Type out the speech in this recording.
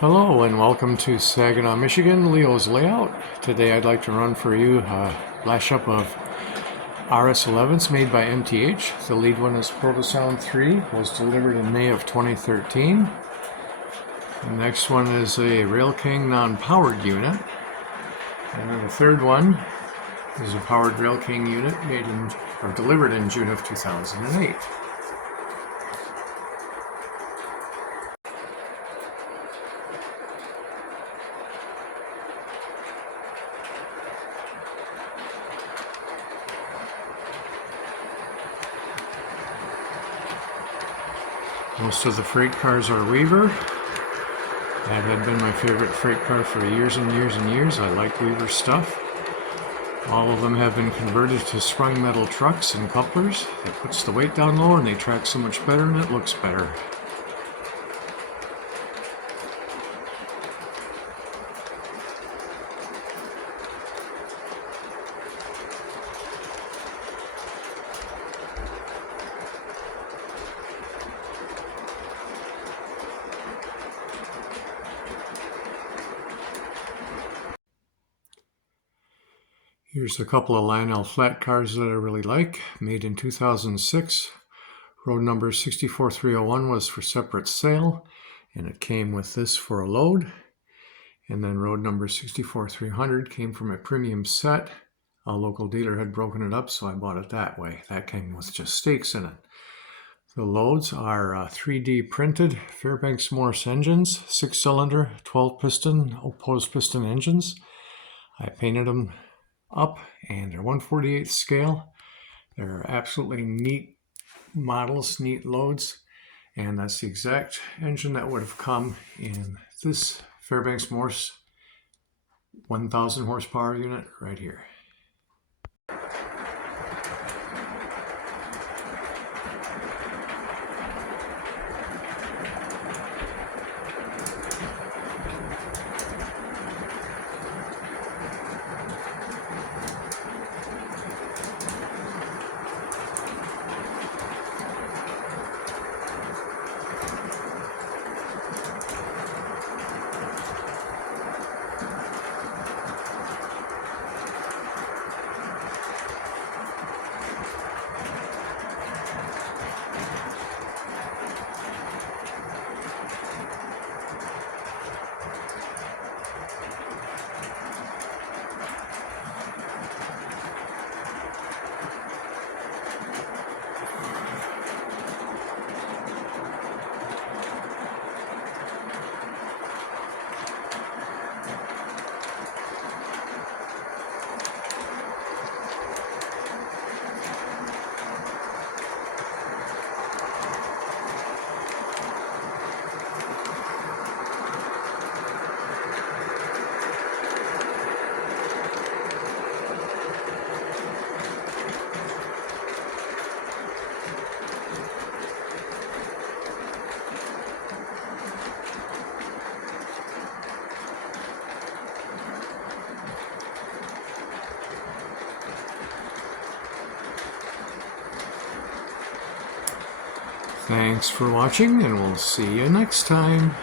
Hello and welcome to Saginaw, Michigan, Leo's Layout. Today I'd like to run for you a lash up of RS11's made by MTH. The lead one is Protosound 3, was delivered in May of 2013. The next one is a Rail King non-powered unit. And then the third one is a powered Rail King unit delivered in June of 2008. Most of the freight cars are Weaver. That had been my favorite freight car for years and years and years. I like Weaver stuff. All of them have been converted to sprung metal trucks and couplers. It puts the weight down lower and they track so much better and it looks better. Here's a couple of Lionel flat cars that I really like, made in 2006. Road number 64301 was for separate sale, and it came with this for a load. And then road number 64300 came from a premium set. A local dealer had broken it up, so I bought it that way. That came with just stakes in it. The loads are 3D printed Fairbanks Morse engines, 6-cylinder, 12-piston, opposed piston engines. I painted them up, and they're 1/48 scale. They're absolutely neat models, neat loads, and that's the exact engine that would have come in this Fairbanks Morse 1000 horsepower unit right here. Thanks for watching, and we'll see you next time.